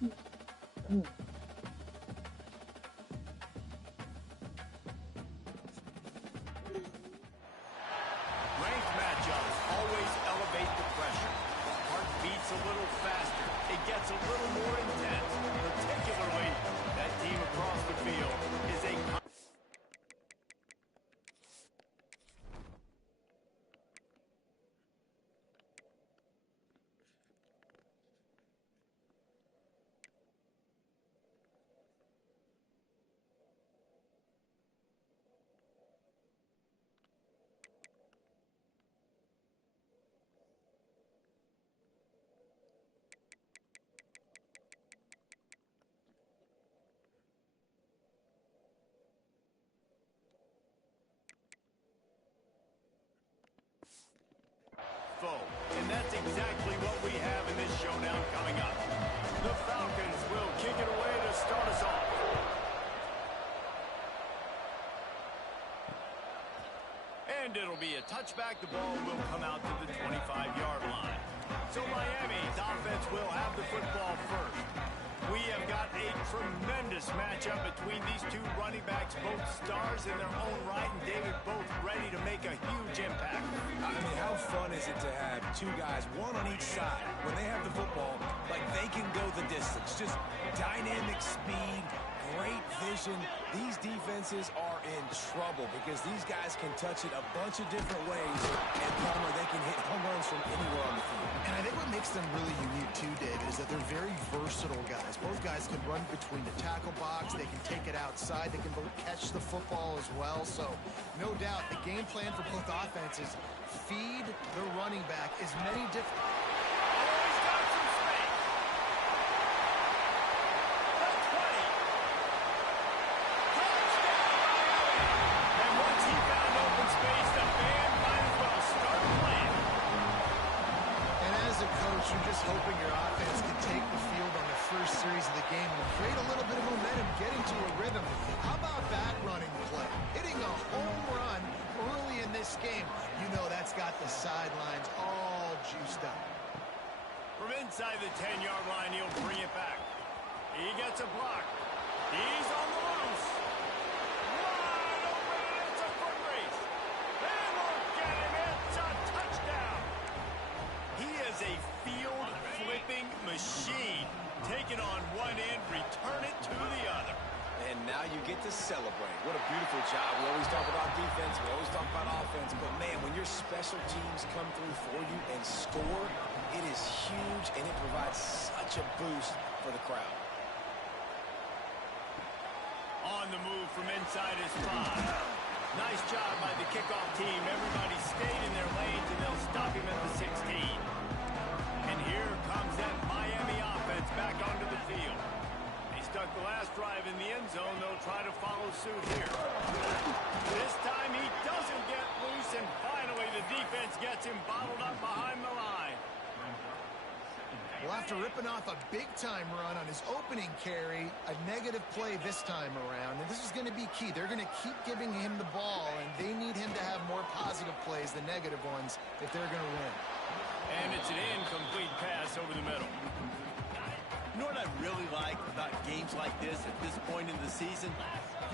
Ranked matchups always elevate the pressure. The heart beats a little faster. It gets a little more intense. Particularly, that team across the field is a... And that's exactly what we have in this showdown coming up. The Falcons will kick it away to start us off. And it'll be a touchback. The ball will come out to the 25-yard line. So Miami's offense will have the football first. We have got a tremendous matchup between these two running backs, both stars in their own right, and David, both ready to make a huge impact. I mean, how fun is it to have two guys, one on each side, when they have the football, like they can go the distance. Just dynamic speed, great vision. These defenses are in trouble because these guys can touch it a bunch of different ways, and Palmer, they can hit home runs from anywhere on the field. And I think what makes them really unique too, David, is that they're very versatile guys. Both guys can run between the tackle box. They can take it outside. They can both catch the football as well. So, no doubt, the game plan for both offenses, feed the running back as many different... You're just hoping your offense can take the field on the first series of the game and create a little bit of momentum, get into a rhythm. How about that running play? Hitting a home run early in this game. You know that's got the sidelines all juiced up. From inside the 10-yard line, he'll bring it back. He gets a block. He's on the loose. Wide open, and it's a foot race. They won't get him. It's a touchdown. He is a field-flipping machine. Take it on one end, return it to the other. And now you get to celebrate. What a beautiful job. We always talk about defense. We always talk about offense. But, man, when your special teams come through for you and score, it is huge, and it provides such a boost for the crowd. On the move from inside his 5. Nice job by the kickoff team. Everybody stayed in their lanes, and they'll stop him at the 16. And here comes that Miami offense back onto the field. They stuck the last drive in the end zone. They'll try to follow suit here. This time he doesn't get loose, and finally the defense gets him bottled up behind the line. Well, after ripping off a big-time run on his opening carry, a negative play this time around, and this is going to be key. They're going to keep giving him the ball, and they need him to have more positive plays than negative ones if they're going to win. And it's an incomplete pass over the middle. You know what I really like about games like this at this point in the season?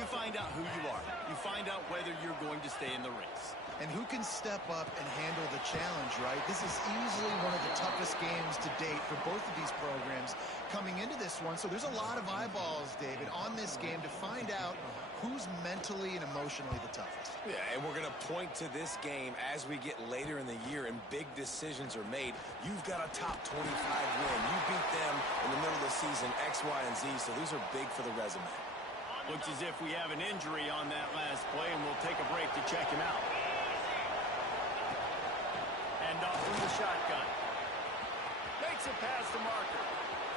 You find out who you are. You find out whether you're going to stay in the race. And who can step up and handle the challenge, right? This is easily one of the toughest games to date for both of these programs coming into this one. So there's a lot of eyeballs, David, on this game to find out who's mentally and emotionally the toughest. Yeah, and we're going to point to this game as we get later in the year and big decisions are made. You've got a top 25 win. You beat them in the middle of the season, X, Y, and Z, so these are big for the resume. Looks as if we have an injury on that last play, and we'll take a break to check him out. And off from the shotgun. Makes it past the marker.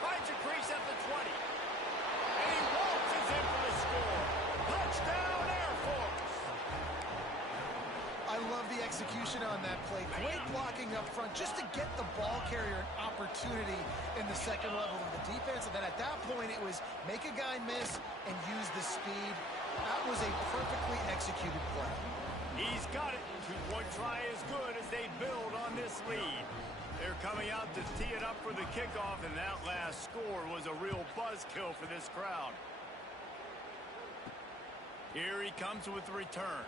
Finds a crease at the 20. And he waltzes in for the score. Touchdown, Air Force! I love the execution on that play. Great blocking up front just to get the ball carrier an opportunity in the second level of the defense. And then at that point, it was make a guy miss and use the speed. That was a perfectly executed play. He's got it. Two-point try is good as they build on this lead. They're coming out to tee it up for the kickoff, and that last score was a real buzzkill for this crowd. Here he comes with the return.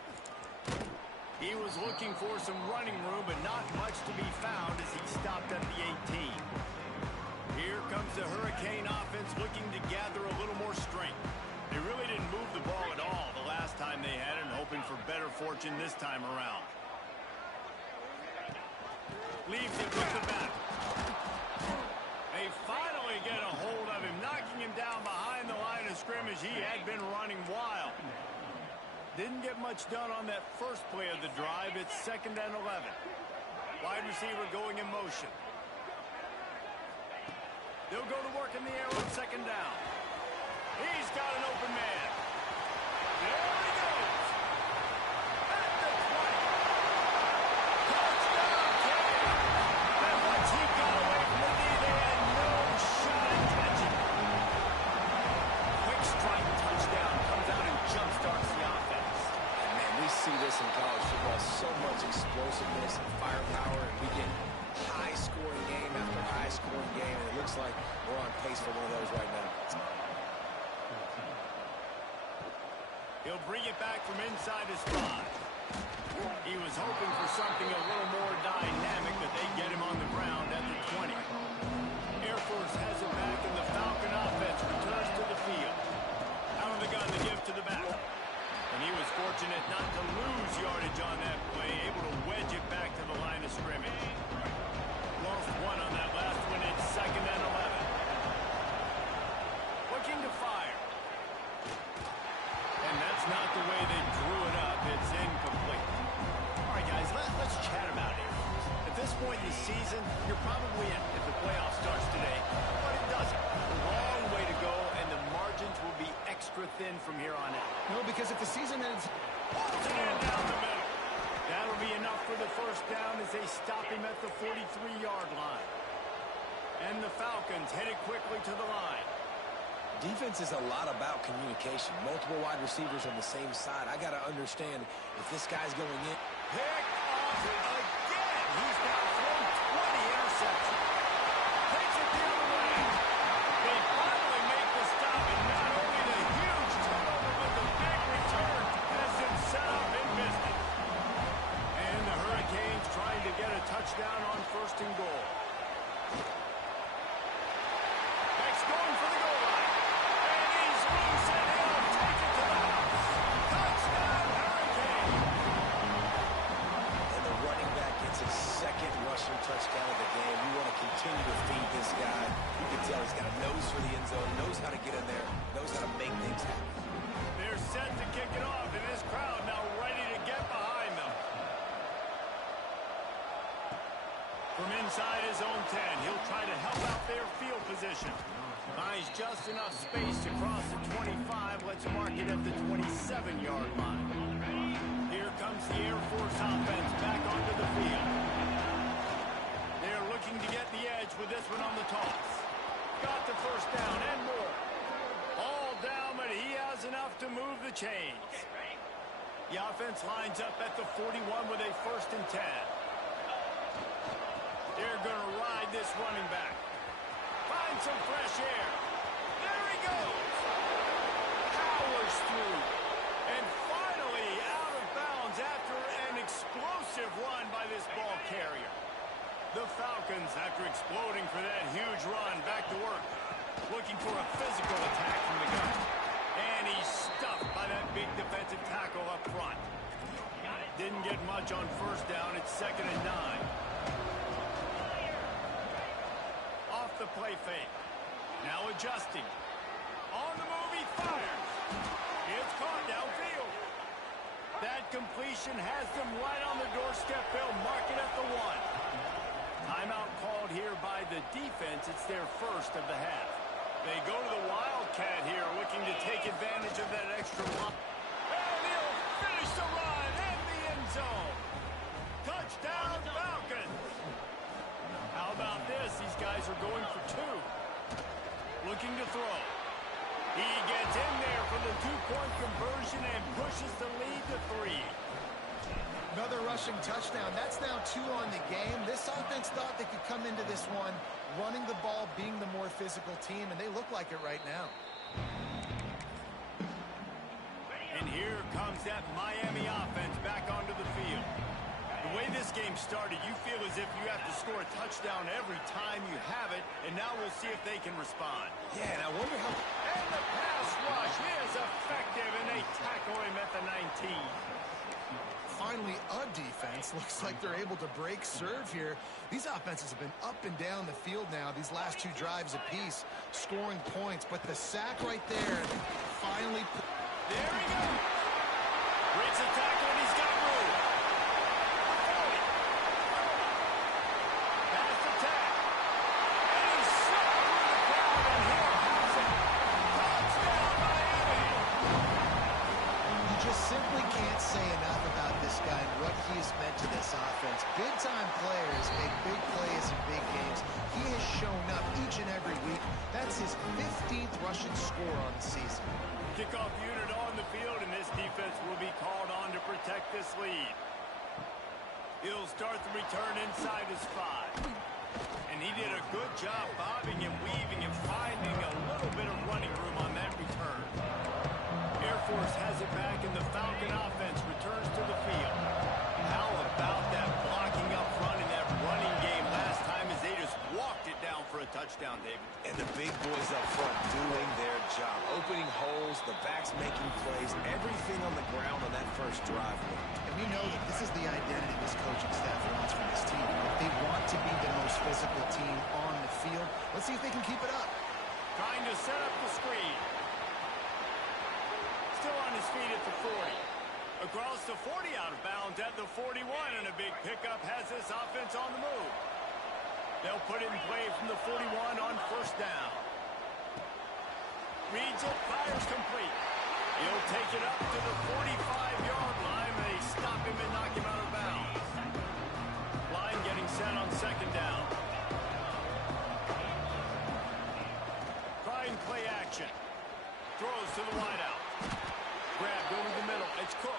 He was looking for some running room, but not much to be found as he stopped at the 18. Here comes the Hurricane offense looking to gather a little more strength. They really didn't move the ball at all the last time they had it, and hoping for better fortune this time around. Leaves it with the back. They finally get a hold of him, knocking him down behind the line of scrimmage. He had been running wild. Didn't get much done on that first play of the drive. It's 2nd and 11. Wide receiver going in motion. They'll go to work in the air on 2nd down. He's got an open man. There he goes. At the 20. Touchdown, Kenny. And once he got away from the knee, they had no shot at catching. Quick strike touchdown comes out and jumpstarts the offense. And man, we see this in college football, so much explosiveness and firepower, and we get high-scoring game after high-scoring game, and it looks like we're on pace for one of those right now. He'll bring it back from inside his 5. He was hoping for something a little more dynamic, but they get him on the ground at the 20. Air Force has it back, and the Falcon offense returns to the field. Out of the gun to give to the back. And he was fortunate not to lose yardage on that play, able to wedge it back to the line of scrimmage. Lost 1 on that last one. It's 2nd and 11. Looking to fire. And that's not the way they drew it up. It's incomplete. All right, guys, let's chat about it. At this point in the season, you're probably in if the playoff starts today, but it doesn't. A long way to go, and the margins will be extra thin from here on out. No, because if the season ends... And down the middle. That'll be enough for the first down as they stop him at the 43-yard line. And the Falcons headed quickly to the line. Defense is a lot about communication. Multiple wide receivers on the same side. I got to understand if this guy's going in. Pick off again. He's now thrown 20 interceptions. Takes it the other way. They finally make the stop, and not only the huge turnover, but the big return has them set up in business. And the Hurricanes trying to get a touchdown on 1st and goal. Next going for the goal line. And he's loose, and he'll take it to the house. Touchdown, Hurricane. And the running back gets his 2nd rushing touchdown of the game. You want to continue to feed this guy. You can tell he's got a nose for the end zone, knows how to get in there, knows how to make things happen. They're set to kick it off, and this crowd now ready to get behind them. From inside his own 10, he'll try to help out their field position. Finds just enough space to cross the 25. Let's mark it at the 27-yard line. Here comes the Air Force offense back onto the field. They're looking to get the edge with this one on the toss. Got the first down and more. All down, but he has enough to move the chains. The offense lines up at the 41 with a 1st and 10. They're going to ride this running back. Find some fresh air. There he goes. Powers through. And finally out of bounds after an explosive run by this ball carrier. The Falcons, after exploding for that huge run, back to work. Looking for a physical attack from the gun. And he's stuffed by that big defensive tackle up front. Didn't get much on 1st down. It's 2nd and 9. Off the play fake. Now adjusting. On the move, he fires. It's caught downfield. That completion has them right on the doorstep. They'll mark it at the 1. Timeout called here by the defense. It's their 1st of the half. They go to the Wildcat here, looking to take advantage of that extra block. And he'll finish the run in the end zone. Touchdown, Falcons. How about this? These guys are going for 2. Looking to throw. He gets in there for the 2-point conversion and pushes the lead to 3. Another rushing touchdown. That's now 2 on the game. This offense thought they could come into this one running the ball, being the more physical team, and they look like it right now. And here comes that Miami offense back onto the field. The way this game started, you feel as if you have to score a touchdown every time you have it, and now we'll see if they can respond. Yeah, and I wonder how... And the pass rush is effective, and they tackle him at the 19. Finally, a defense. Looks like they're able to break serve here. These offenses have been up and down the field now, these last 2 drives apiece, scoring points. But the sack right there finally... There he goes. Breaks the tackle, and he's got room. Pass attack. And he's sucked through the crowd, and here has it. Touchdown, Miami. You just simply can't say enough about this guy and what he has meant to this offense. Big-time players make big plays in big games. He has shown up each and every week. That's his 15th rushing score on the season. Kickoff unit on the field, and this defense will be called on to protect this lead. He'll start the return inside his 5. And he did a good job bobbing and weaving and finding a little bit of running room on that return. Air Force has it back, and the Falcon offense returns to the field. How about that blocking up front in that running game last time as they just walked it down for a touchdown, David? And the big boys up front doing their job. Opening holes, the backs making plays, everything on the ground on that first drive. And we know that this is the identity this coaching staff wants from this team. They want to be the most physical team on the field. Let's see if they can keep it up. Trying to set up the screen. Still on his feet at the 40. Across the 40, out of bounds at the 41, and a big pickup has this offense on the move. They'll put it in play from the 41 on first down. Reads it, fires complete. He'll take it up to the 45-yard line. They stop him and knock him out of bounds. Line getting set on second down. Trying play action. Throws to the wideout. Grabbed over the middle. It's Cooks.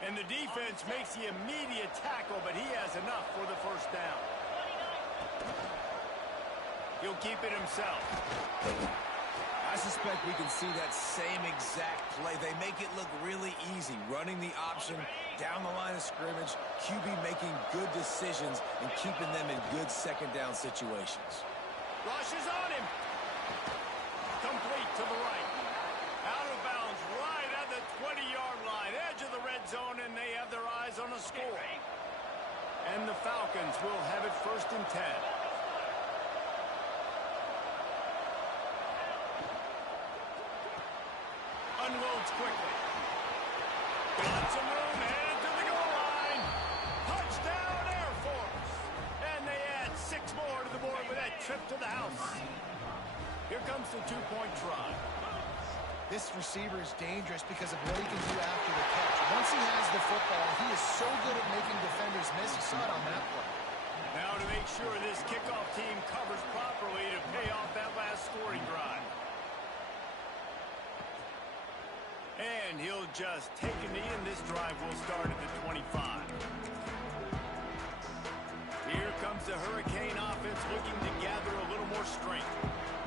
And the defense makes the immediate tackle, but he has enough for the first down. He'll keep it himself. I suspect we can see that same exact play. They make it look really easy, running the option down the line of scrimmage, QB making good decisions and keeping them in good second down situations. Rush is on him. Complete to the right. Out of bounds right at the 20-yard line. Edge of the red zone, and they have their eyes on a score. And the Falcons will have it first and 10. Unloads quickly. Got some room, and to the goal line. Touchdown, Air Force. And they add 6 more to the board with that trip to the house. Here comes the 2-point try. This receiver is dangerous because of what he can do after the catch. Once he has the football, he is so good at making defenders miss. You saw it on that play. Now to make sure this kickoff team covers properly to pay off that last scoring drive. And he'll just take a knee, and this drive will start at the 25. Here comes the Hurricane offense looking to gather a little more strength.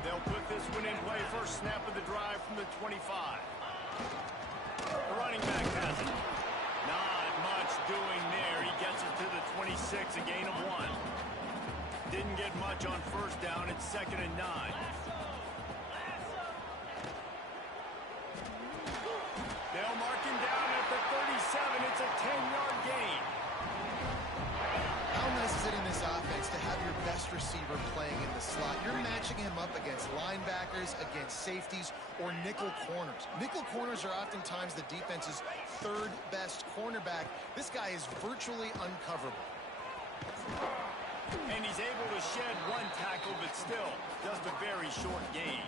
They'll put this one in play. First snap of the drive from the 25. The running back has it. Not much doing there. He gets it to the 26, a gain of 1. Didn't get much on first down. It's 2nd and 9. They'll mark him down at the 37. It's a 10-yard gain. How nice is it in this offense to have your best receiver playing in the slot? You're matching him up against linebackers, against safeties, or nickel corners. Nickel corners are oftentimes the defense's 3rd best cornerback. This guy is virtually uncoverable. And he's able to shed 1 tackle, but still just a very short gain.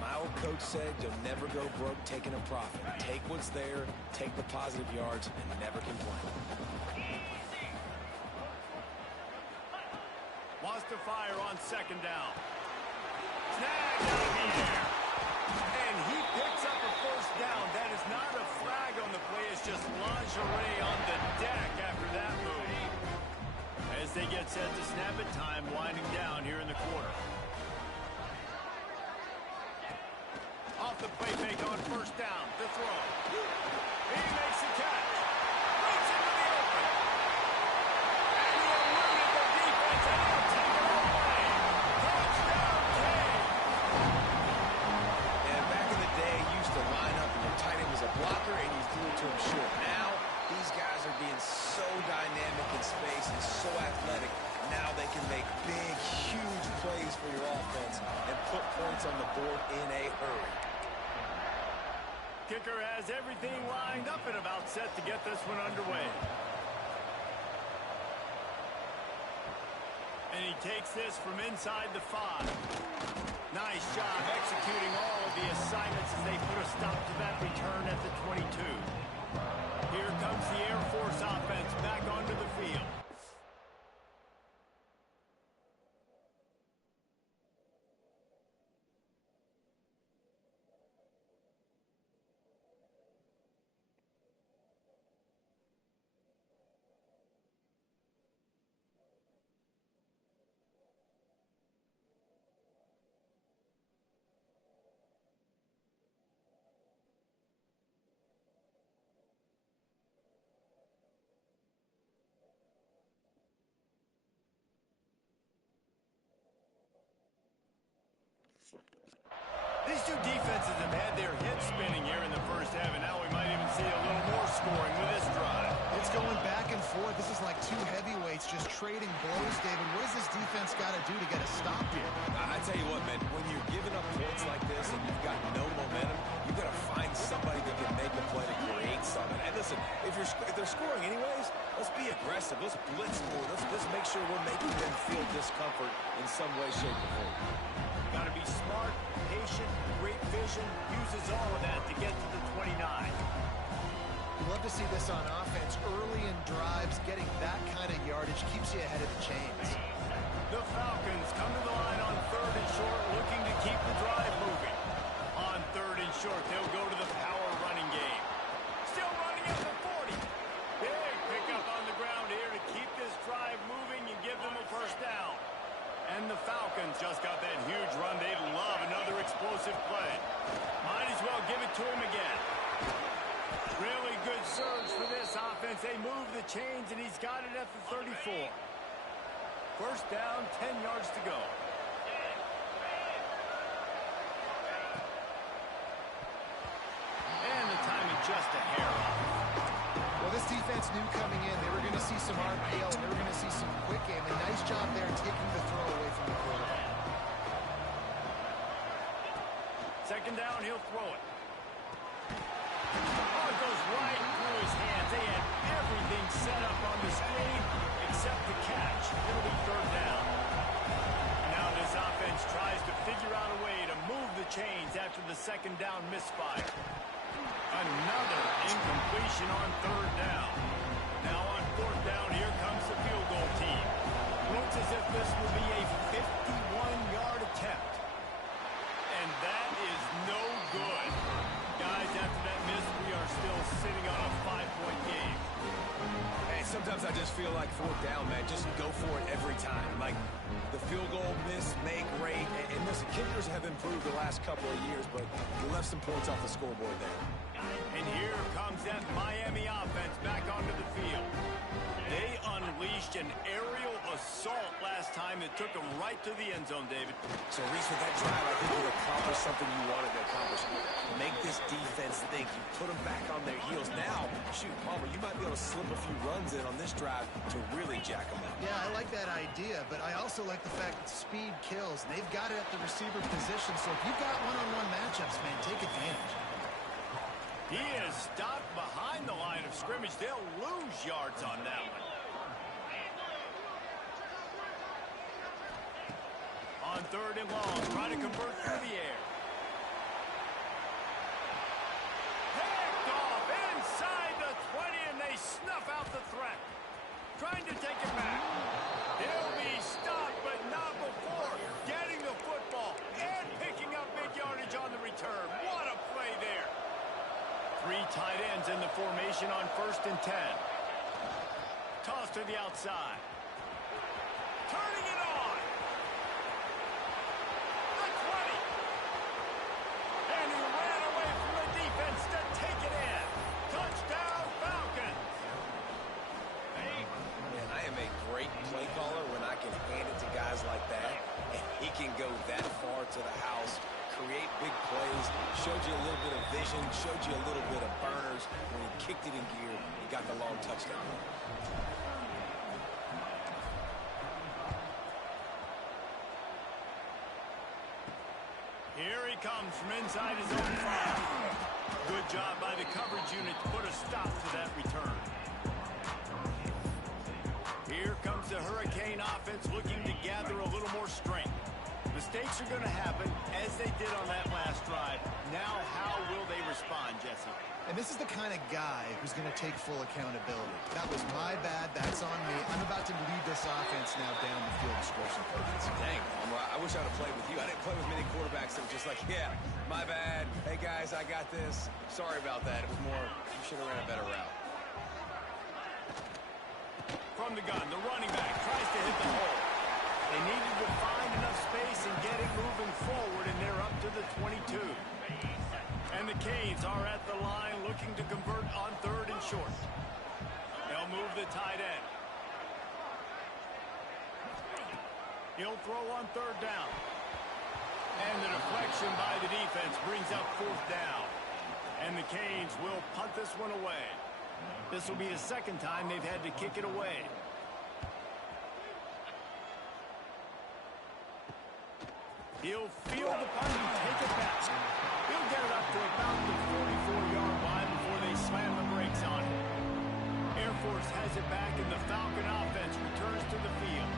My old coach said you'll never go broke taking a profit. Take what's there, take the positive yards, and never complain. Wants to fire on 2nd down. Snag out of the air. And he picks up a first down. That is not a flag on the play. It's just lingerie on the deck after that move. As they get set to snap it, time winding down here in the quarter. Off the play fake on first down. The throw. He makes the catch. Breaks into the open. And he eluded the defense and he'll take it all away. Touchdown, King. And back in the day, you used to line up and your tight end was a blocker and you threw it to him short. Now, these guys are being so dynamic in space and so athletic. Now they can make big, huge plays for your offense and put points on the board in a hurry. Kicker has everything lined up and about set to get this one underway. And he takes this from inside the 5. Nice job executing all of the assignments as they put a stop to that return at the 22. Here comes the Air Force offense back onto the field. These two defenses have had their heads spinning here in the first half, and now we might even see a little more scoring with this drive. It's going back and forth. This is like two heavyweights just trading blows, David. What does this defense got to do to get a stop here? I tell you what, man, when you're giving up points like this and you've got no momentum, you've got to find somebody that can make a play to create something. And listen, if they're scoring anyways, let's be aggressive. Let's blitz more. Let's make sure we're making them feel discomfort in some way, shape, or form. Got to be smart, patient, great vision, uses all of that to get to the 29. You love to see this on offense. Early in drives, getting that kind of yardage keeps you ahead of the chains. The Falcons come to the line on 3rd and short, looking to keep the drive moving. On 3rd and short, they'll go to the power running game. Still running at the 40. Big pickup on the ground here to keep this drive moving and give them a first down. And the Falcons just got that huge run. They love another explosive play. Might as well give it to him again. Really good surge for this offense. They move the chains, and he's got it at the 34. First down, 10 yards to go. And the timing just a hair off. Well, this defense knew coming in they were going to see some RPO and they were going to see some quick game. A nice job there taking the throw away from the quarterback. Second down, he'll throw it. Oh, it goes right through his hands. They had everything set up on the screen except the catch. It'll be 3rd down. Now this offense tries to figure out a way to move the chains after the second down misfire. Another incompletion on 3rd down. Now on 4th down, here comes the field goal team. Looks as if this will be a 51-yard attempt. And that is no good. Guys, after that miss, we are still sitting on a 5-point game. Hey, sometimes I just feel like 4th down, man. Just go for it every time. Like the field goal miss, make great. And listen, kickers have improved the last couple of years, but you left some points off the scoreboard there. And here comes that Miami offense back onto the field. They unleashed an aerial assault last time that took them right to the end zone, David. So, Reese, with that drive, I think you accomplished something you wanted to accomplish. Make this defense think. You put them back on their heels. Now, shoot, Palmer, you might be able to slip a few runs in on this drive to really jack them up. Yeah, I like that idea, but I also like the fact that speed kills. They've got it at the receiver position, so if you've got one-on-one matchups, man, take advantage. He is stopped behind the line of scrimmage. They'll lose yards on that one. On 3rd and long, trying to convert through the air. Picked off inside the 20, and they snuff out the threat. Trying to take it back. He'll be stopped, but not before getting the football and picking up big yardage on the return. What a play there. 3 Tight ends in the formation on 1st and 10. Toss to the outside. Turning it on. The 20. And he ran away from the defense to take it in. Touchdown, Falcons. Man, I am a great play caller when I can hand it to guys like that. And he can go that far to the house, create big plays, showed you a little bit of vision, showed you a little bit of burners. When he kicked it in gear, he got the long touchdown. Here he comes from inside his own 5. Good job by the coverage unit to put a stop to that return. Here comes the Hurricane offense looking to gather a little more strength. Mistakes are going to happen as they did on that last drive. Now how will they respond, Jesse? And this is the kind of guy who's going to take full accountability. That was my bad. That's on me. I'm about to lead this offense now down the field and score some points. Dang, I wish I would have played with you. I didn't play with many quarterbacks that were just like, yeah, my bad. Hey, guys, I got this. Sorry about that. It was more, you should have ran a better route. From the gun, the running back tries to hit the hole. They needed to find enough space and get it moving forward, and they're up to the 22. And the Canes are at the line looking to convert on 3rd and short. They'll move the tight end. He'll throw on 3rd down. And the deflection by the defense brings up 4th down. And the Canes will punt this one away. This will be the 2nd time they've had to kick it away. He'll field the punt and take it back. He'll get it up to about the 44-yard line before they slam the brakes on it. Air Force has it back, and the Falcon offense returns to the field.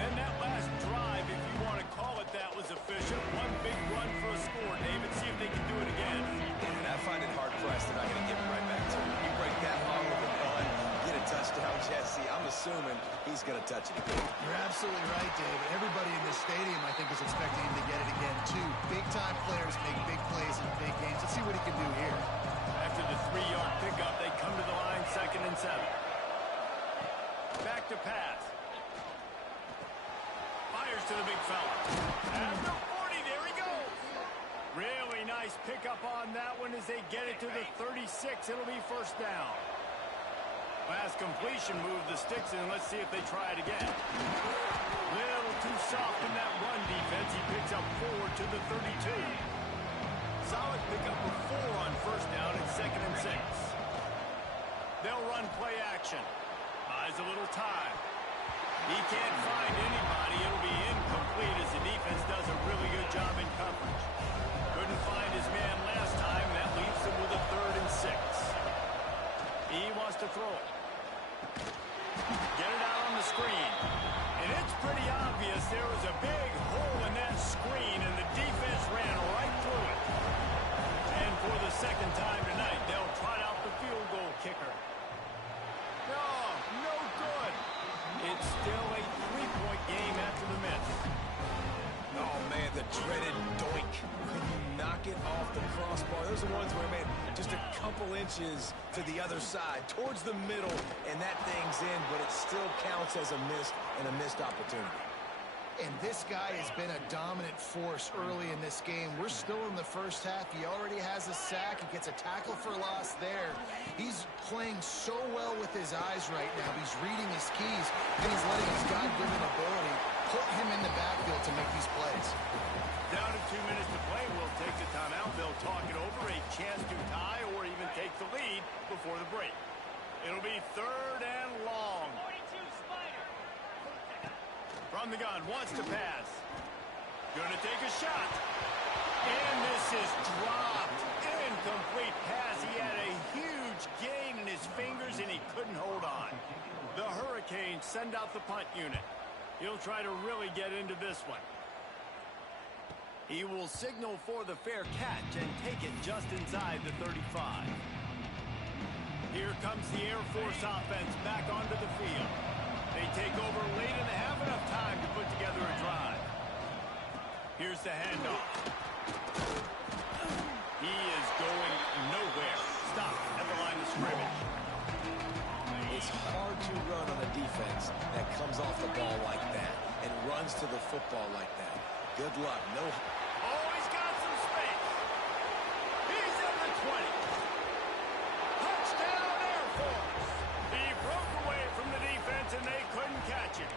Then that last drive, if you want to call it that, was efficient. One big run for a score. David, see if they can do it again. And I find it hard-pressed they're not going to give it right back to him. You break that long with a run, get a touchdown, Jesse. I'm assuming he's going to touch it again. You're absolutely right, David. Everybody in this stadium, I think, is expecting him to get it again, too. Big-time players make big plays in big games. Let's see what he can do here. After the 3-yard pickup, they come to the line 2nd and 7. Back to pass. Fires to the big fella. At the 40, there he goes. Really nice pickup on that one as they get it to the 36. It'll be 1st down. Last completion moved the sticks in. Let's see if they try it again. Little too soft in that run defense. He picks up 4 to the 32. Solid pickup of 4 on 1st down and 2nd and 6. They'll run play action. Buys a little time. He can't find anybody. It'll be incomplete as the defense does a really good job in coverage. Couldn't find his man last time. That leaves him with a 3rd and 6. He wants to throw it. Get it out on the screen. And it's pretty obvious there was a big hole in that screen, and the defense ran right through it. And for the 2nd time tonight, they'll trot out the field goal kicker. No good. It's still a 3-point game after the miss. Oh, man, the dreaded doink. When you knock it off the crossbar, those are the ones where, man, just a couple inches to the other side, towards the middle, and that thing's in, but it still counts as a missed opportunity. And this guy has been a dominant force early in this game. We're still in the 1st half. He already has a sack. He gets a tackle for loss there. He's playing so well with his eyes right now. He's reading his keys, and he's letting his God-given ability put him in the backfield to make these plays. Down to 2 minutes to play. We'll take the timeout. They'll talk it over. A chance to tie or even take the lead before the break. It'll be 3rd and long. From the gun, wants to pass. Gonna take a shot. And this is dropped. Incomplete pass. He had a huge gain in his fingers, and he couldn't hold on. The Hurricanes send out the punt unit. He'll try to really get into this one. He will signal for the fair catch and take it just inside the 35. Here comes the Air Force offense back onto the field. They take over late and have enough time to put together a drive. Here's the handoff. He is going nowhere. Stop It's hard to run on a defense that comes off the ball like that and runs to the football like that. Good luck. No. Oh, he's got some space. He's at the 20. Touchdown, Air Force. He broke away from the defense, and they couldn't catch him.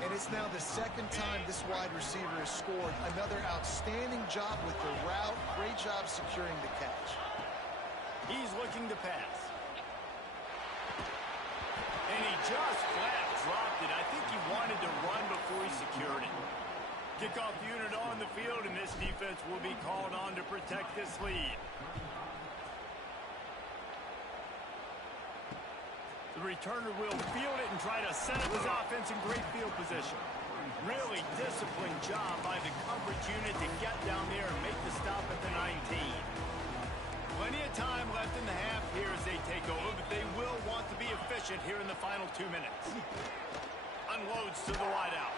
And it's now the second time this wide receiver has scored. Another outstanding job with the route. Great job securing the catch. He's looking to pass. And he just flat dropped it. I think he wanted to run before he secured it. Kickoff unit on the field, and this defense will be called on to protect this lead. The returner will field it and try to set up his offense in great field position. Really disciplined job by the coverage unit to get down there and make the stop at the 19. Plenty of time left in the half here as they take over, but they will want to be efficient here in the final 2 minutes. Unloads to the wideout.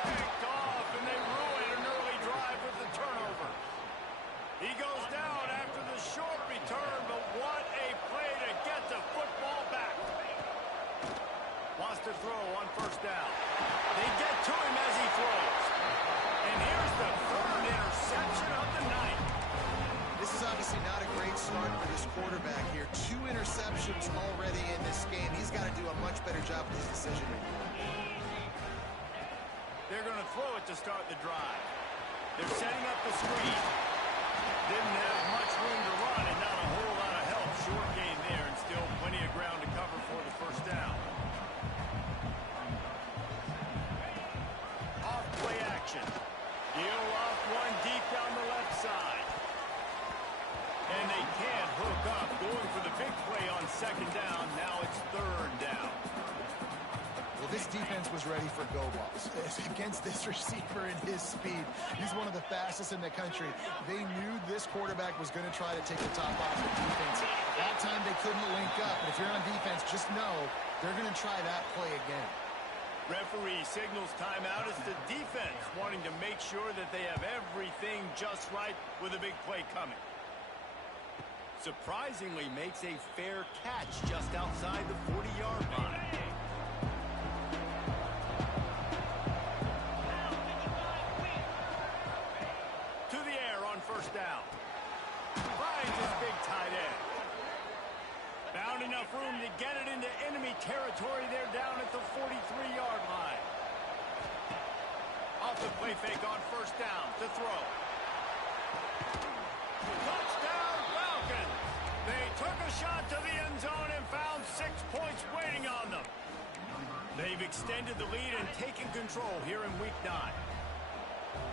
Picked off, and they ruin an early drive with the turnover. He goes down after the short return, but what a play to get the football back. Wants to throw on first down. They get to him as he throws. And here's the third interception of the night. This is obviously not a great start for this quarterback here. 2 interceptions already in this game. He's got to do a much better job with his decision-making. They're going to throw it to start the drive. They're setting up the screen. Didn't have much room to run and not a whole lot of help. Short gain there and still plenty of ground to cover for the first down. Off play action. He'll off one deep down the left side. And they can't hook up. Going for the big play on second down. Now it's third down. Well, this defense was ready for go balls against this receiver and his speed. He's one of the fastest in the country. They knew this quarterback was going to try to take the top off the defense. That time they couldn't link up. But if you're on defense, just know they're going to try that play again. Referee signals timeout as the defense wanting to make sure that they have everything just right with a big play coming. Surprisingly makes a fair catch just outside the 40-yard line. To the air on first down. Finds his big tight end. Found enough room to get it into enemy territory. They're down at the 43-yard line. Off the play fake on first down to throw. Touchdown Falcons! They took a shot to the end zone and found 6 points waiting on them. They've extended the lead and taken control here in Week 9.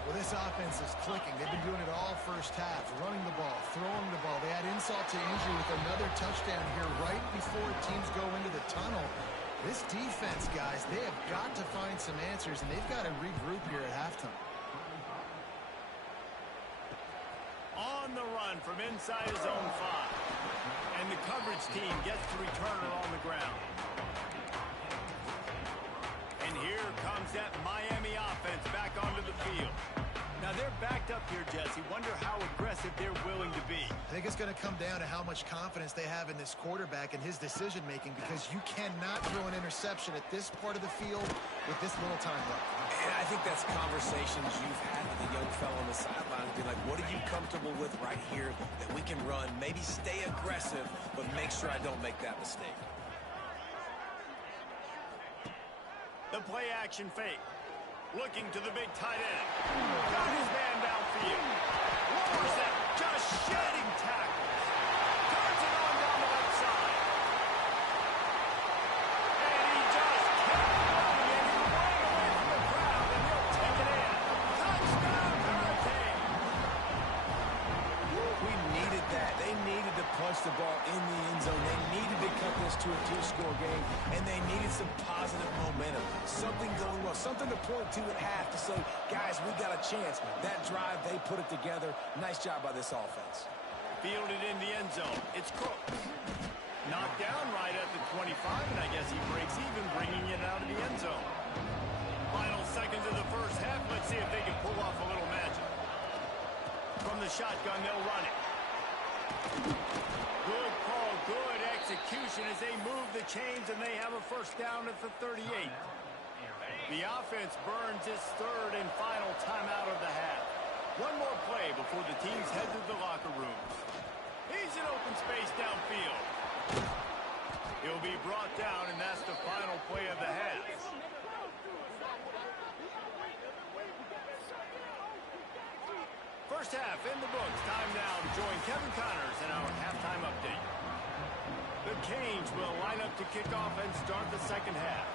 Well, this offense is clicking. They've been doing it all first half, running the ball, throwing the ball. They had insult to injury with another touchdown here right before teams go into the tunnel. This defense, guys, they have got to find some answers, and they've got to regroup here at halftime. On the run from inside his own 5. And the coverage team gets the returner on the ground. And here comes that Miami offense back onto the field. Now they're backed up here, Jesse. Wonder how aggressive they're willing to be. I think it's going to come down to how much confidence they have in this quarterback and his decision-making, because you cannot throw an interception at this part of the field with this little time left. And I think that's conversations you've had with the young fellow on the sideline. Be like, what are you comfortable with right here that we can run? Maybe stay aggressive, but make sure I don't make that mistake. The play action fake. Looking to the big tight end. Got his man downfield. Lowers it. Just shedding tackles. Turns it on down the left side. And he just kept running, and he ran away from the crowd, and he'll take it in. Touchdown, Hurricane. We needed that. They needed to punch the ball in the end zone. They needed to cut this to a 2-score game, and they needed some positive momentum. Something going well, something to point to at half to say, guys, we got a chance. That drive, they put it together. Nice job by this offense. Fielded in the end zone. It's Cook. Knocked down right at the 25, and I guess he breaks even, bringing it out of the end zone. Final seconds of the first half. Let's see if they can pull off a little magic. From the shotgun, they'll run it. Good call, good execution as they move the chains and they have a first down at the 38. The offense burns its third and final timeout of the half. One more play before the teams head to the locker rooms. He's in open space downfield. He'll be brought down, and that's the final play of the half. First half in the books. Time now to join Kevin Connors in our halftime update. The Canes will line up to kick off and start the second half.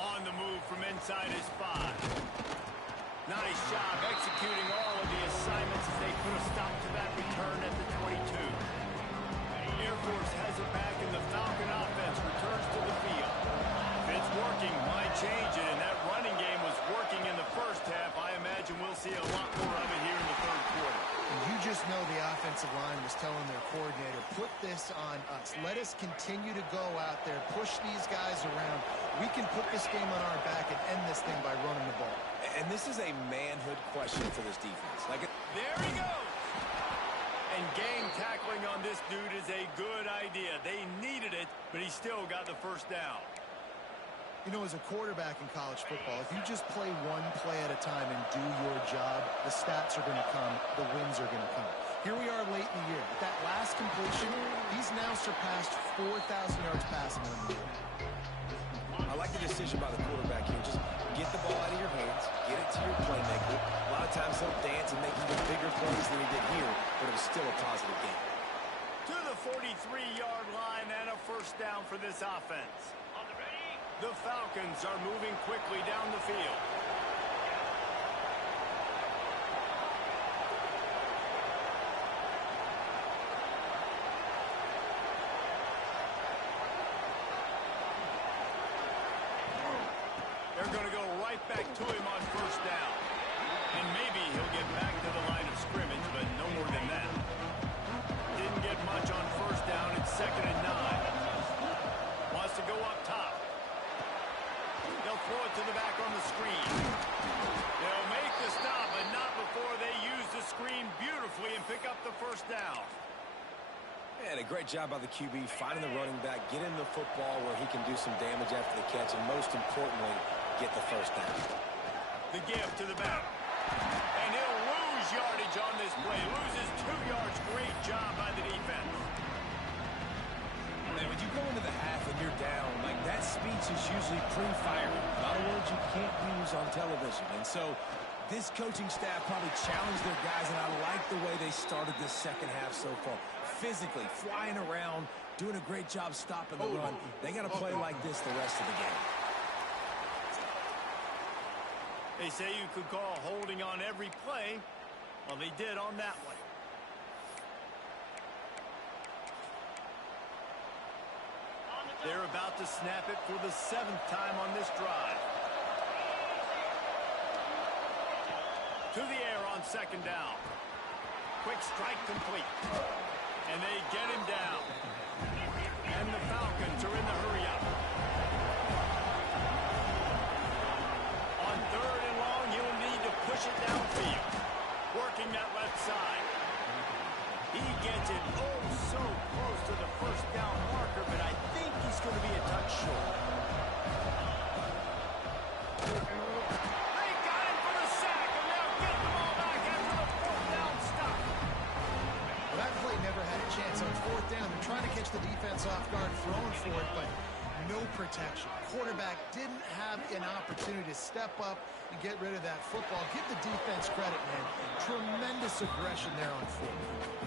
On the move from inside his 5. Nice job executing all of the assignments as they put a stop to that return at the 22. Air Force has it back and the Falcon offense returns to the field. If it's working, why change it? And that running game was working in the first half. I imagine we'll see a lot more of it here in the third quarter. You just know the offensive line was telling their coordinator, put this on us. Let us continue to go out there, push these guys around. We can put this game on our back and end this thing by running the ball. And this is a manhood question for this defense. There he goes. And game tackling on this dude is a good idea. They needed it, but he still got the first down. You know, as a quarterback in college football, if you just play one play at a time and do your job, the stats are going to come, the wins are going to come. Here we are late in the year. With that last completion, he's now surpassed 4,000 yards passing on the year. I like the decision by the quarterback here. Just get the ball out of your hands, get it to your playmaker. A lot of times he'll dance and make even bigger plays than he did here, but it was still a positive game. To the 43-yard line and a first down for this offense. The Falcons are moving quickly down the field. They're going to go right back to him on first down. And maybe he'll get back to the line of scrimmage, but no more than that. Didn't get much on first down. It's 2nd and 9. Wants to go up top. They'll throw it to the back on the screen. They'll make the stop, but not before they use the screen beautifully and pick up the first down. And a great job by the QB finding the running back, getting the football where he can do some damage after the catch, and most importantly, get the first down. The give to the back. And he'll lose yardage on this play. Loses 2 yards. Great job by the defense. And when you go into the half and you're down, like that speech is usually pre-firing. A lot of words you can't use on television. And so this coaching staff probably challenged their guys, and I like the way they started this second half so far. Physically, flying around, doing a great job stopping the run. They got to play like this the rest of the game. They say you could call holding on every play. Well, they did on that one. They're about to snap it for the 7th time on this drive. To the air on 2nd down. Quick strike complete. And they get him down. And the Falcons are in the hurry-up. On 3rd and long, he'll need to push it downfield. Working that left side. He gets it so close to the first down marker, but I think he's going to be a touch short. They got him for the sack, and they'll get the ball back after the 4th down stop. Well, that play never had a chance on 4th down. They're trying to catch the defense off guard, throwing for it, but no protection. Quarterback didn't have an opportunity to step up and get rid of that football. Give the defense credit, man. Tremendous aggression there on 4th.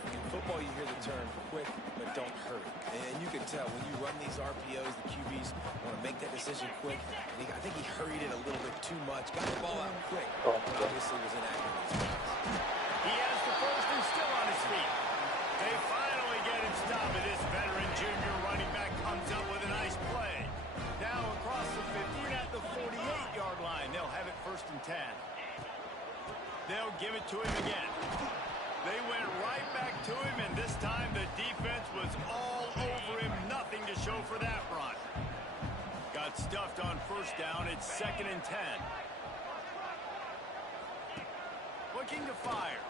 In football, you hear the term quick, but don't hurry. And you can tell when you run these RPOs, the QBs want to make that decision quick. And I think he hurried it a little bit too much. Got the ball out quick, but obviously was inaccurate. He has the first and still on his feet. They finally get him stopped, and this veteran junior running back comes up with a nice play. Now across the 50 at the 48-yard line. They'll have it 1st and 10. They'll give it to him again. They went right back to him, and this time the defense was all over him. Nothing to show for that run. Got stuffed on 1st down. It's 2nd and 10. Looking to fire.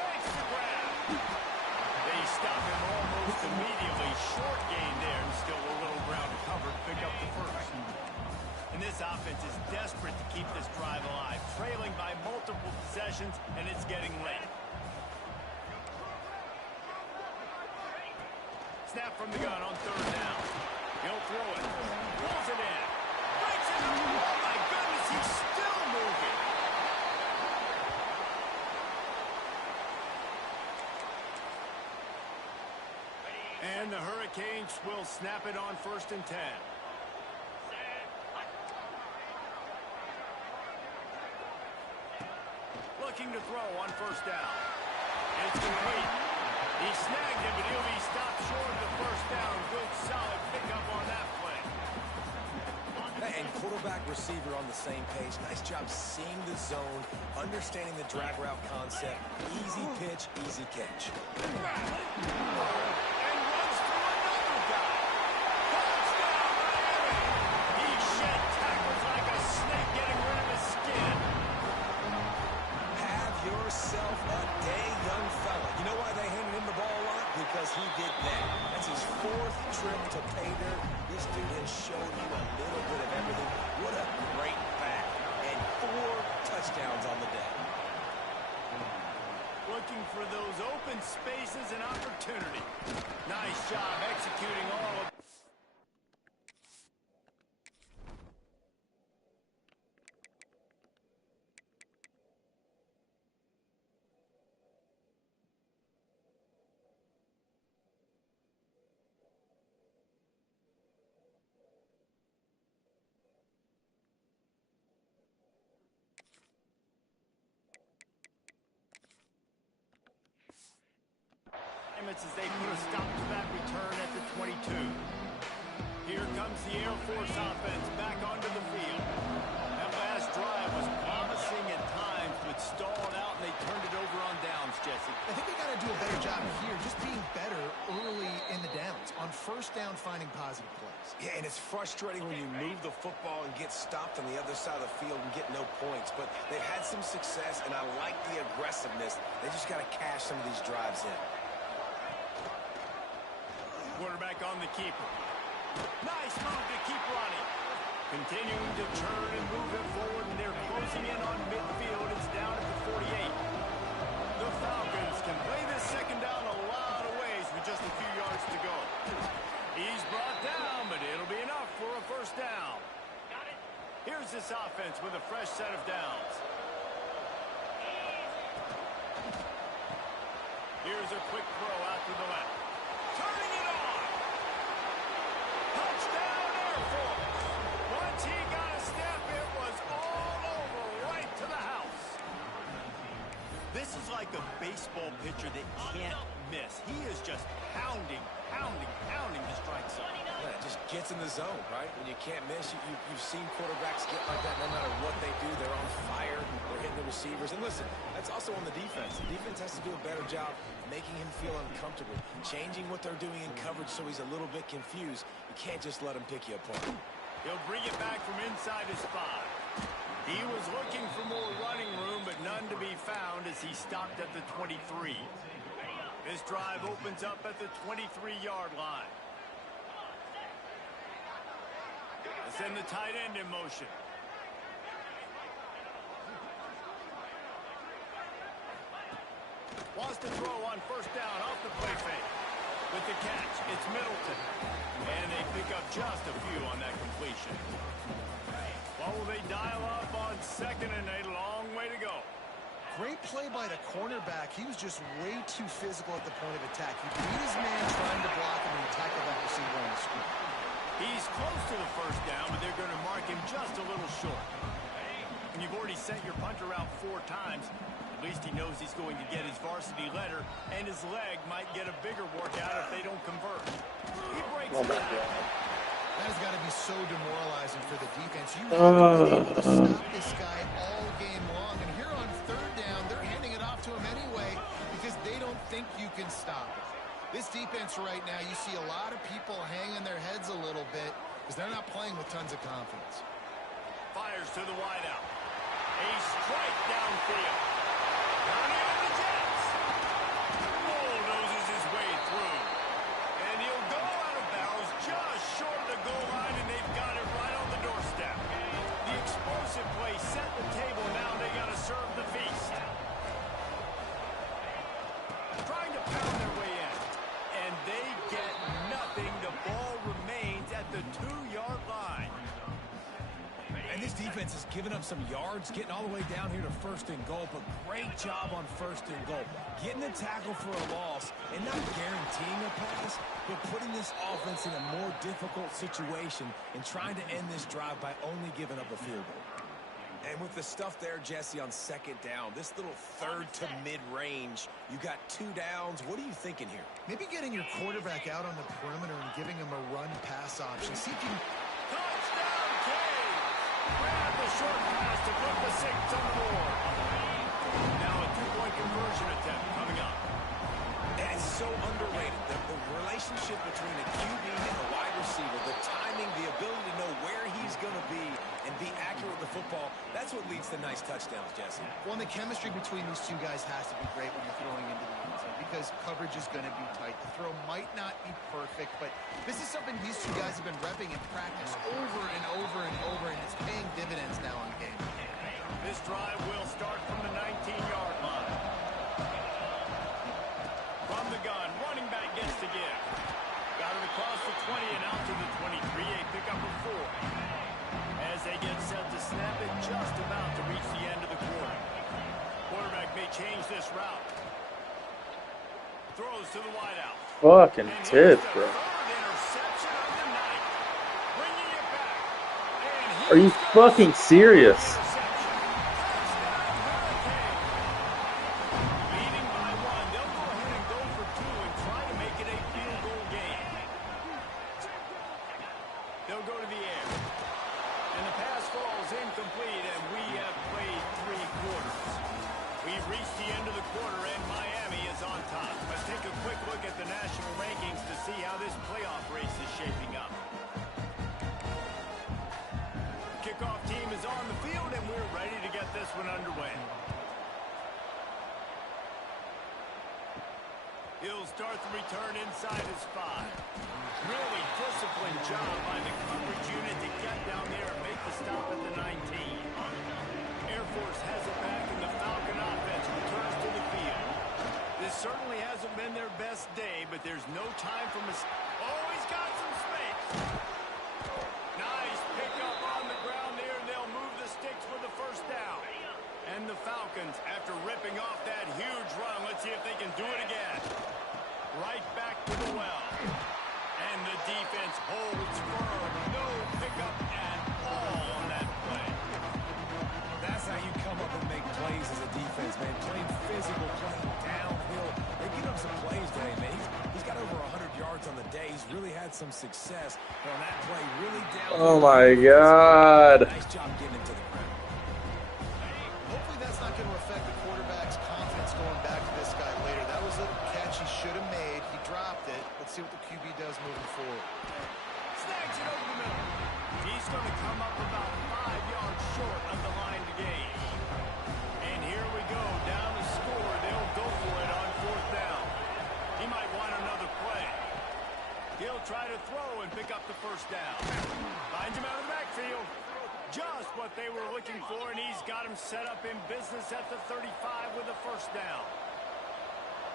Makes the grab. They stop him almost immediately. Short gain there, and still a little ground covered. Pick up the first. And this offense is desperate to keep this drive alive, trailing by multiple possessions, and it's getting late. Snap from the gun on third down. He'll throw it. Pulls it in. Breaks it up. Oh, my goodness, he's still moving. And the Hurricanes will snap it on 1st and 10. Looking to throw on 1st down. It's complete. He snagged him, but he'll be stopped short of the 1st down. Good, solid pickup on that play. And quarterback, receiver on the same page. Nice job seeing the zone, understanding the drag route concept. Easy pitch, easy catch. And runs through another guy. Touchdown, Miami. He shed tackles like a snake getting rid of his skin. Have yourself a day, young fella. You know why they handed him the ball a lot? Because he did that. That's his 4th trip to pay dirt. This dude has shown you a little bit of everything. What a great back. And 4 touchdowns on the day. Looking for those open spaces and opportunity. Nice job executing all of as they put a stop to that return at the 22. Here comes the Air Force offense back onto the field. That last drive was promising at times, but stalled out, and they turned it over on downs, Jesse. I think they got to do a better job here, just being better early in the downs. On 1st down, finding positive plays. Yeah, and it's frustrating when you move the football and get stopped on the other side of the field and get no points. But they've had some success, and I like the aggressiveness. They just got to cash some of these drives in. Quarterback on the keeper. Nice move to keep running. Continuing to turn and move it forward, and they're closing in on midfield. It's down at the 48. The Falcons can play this 2nd down a lot of ways with just a few yards to go. He's brought down, but it'll be enough for a 1st down. Here's this offense with a fresh set of downs. Here's a quick throw out to the left. Turning it on. Touchdown, Air Force. Once he got a step, it was all over, right to the house. This is like a baseball pitcher that can't miss. He is just pounding the strike zone. Yeah, it just gets in the zone, right? When you can't miss, you've seen quarterbacks get like that no matter what they do. They're on fire. They're hitting the receivers. And listen, that's also on the defense. The defense has to do a better job making him feel uncomfortable, changing what they're doing in coverage so he's a little bit confused. You can't just let him pick you apart. He'll bring it back from inside his 5. He was looking for more running room, but none to be found as he stopped at the 23. This drive opens up at the 23-yard line. They send the tight end in motion. Wants to throw on 1st down off the play fake. With the catch, it's Middleton. And they pick up just a few on that completion. What will they dial up on 2nd and a long way to go? Great play by the cornerback. He was just way too physical at the point of attack. He beat his man trying to block him and tackled that receiver on the screen. He's close to the 1st down, but they're going to mark him just a little short. And you've already sent your punter out 4 times. At least he knows he's going to get his varsity letter, and his leg might get a bigger workout if they don't convert. He breaks it down. That has got to be so demoralizing for the defense. You haven't been able to stop this guy all game long. And here on 3rd down, they're handing it off to him anyway because they don't think you can stop it. This defense right now, you see a lot of people hanging their heads a little bit because they're not playing with tons of confidence. Fires to the wideout. A strike downfield. Counting on the Jets. Bulldozes his way through. And he'll go out of bounds just short of the goal line, and they've got it right on the doorstep. The explosive play set the table. Now they got to serve the feast. Trying to pound their way in. And they get nothing. The ball remains at the 2-yard line. And this defense has given up some yards, getting all the way down here to 1st and goal, but great job on 1st and goal. Getting the tackle for a loss and not guaranteeing a pass, but putting this offense in a more difficult situation and trying to end this drive by only giving up a field goal. And with the stuff there, Jesse, on 2nd down, this little 3rd to mid-range, you got 2 downs. What are you thinking here? Maybe getting your quarterback out on the perimeter and giving him a run-pass option. See if you can... Touchdown, Cage! Grab the short pass to put the 6 on the board. Now a 2-point conversion attempt coming up. And it's so underrated. The relationship between a QB and a wide receiver, the timing, the ability to know where he's going to be and be accurate with the football, that's what leads to nice touchdowns, Jesse. Well, the chemistry between these two guys has to be great when you're throwing into the end zone because coverage is going to be tight. The throw might not be perfect, but this is something these two guys have been repping in practice over and over and over, and it's paying dividends now in game. This drive will start from the 19-yard line. From the gun, running back gets to give. Got it across the 20 and out to the 23, a pickup of 4. As they get set to snap it, just about to reach the end of the quarter. Quarterback may change this route. Throws to the wideout. Fucking tip, bro. Interception of the night. Bringing it back. And Are you fucking serious? Leading by 1. They'll go ahead and go for 2 and try to make it a field goal game. They'll go to the air. And the pass falls incomplete, and we have played 3 quarters. We've reached the end of the quarter, and Miami is on top. Let's take a quick look at the national rankings to see how this playoff race is shaping up. Kickoff team is on the field, and we're ready to get this one underway. He'll start the return inside his 5. Really disciplined job by the coverage unit to get down there and make the stop at the 19. Air Force has it back, and the Falcon offense returns to the field. This certainly hasn't been their best day, but there's no time for Oh, he's got some space. Nice pickup on the ground there, and they'll move the sticks for the 1st down. And the Falcons, after ripping off that huge run, let's see if they can do it again. Right back to the well. And the defense holds firm. No pickup at all on that play. That's how you come up and make plays as a defense, man. Playing physical, playing downhill. They give him some plays today, man. He's got over 100 yards on the day. He's really had some success. But on that play, really downhill. Oh my God. Nice job getting it to the ground. Hopefully that's not going to affect the quarterback's confidence going back to this guy later. That was a catch he should have made. He dropped it. Let's see what the QB does moving forward. Snags it over the middle. He's going to come up about 5 yards short of the line to gain. And here we go. Down to score. They'll go for it on 4th down. He might want another play. He'll try to throw and pick up the 1st down. Finds him out of the backfield. Just what they were looking for, and he's got him set up in business at the 35 with a 1st down.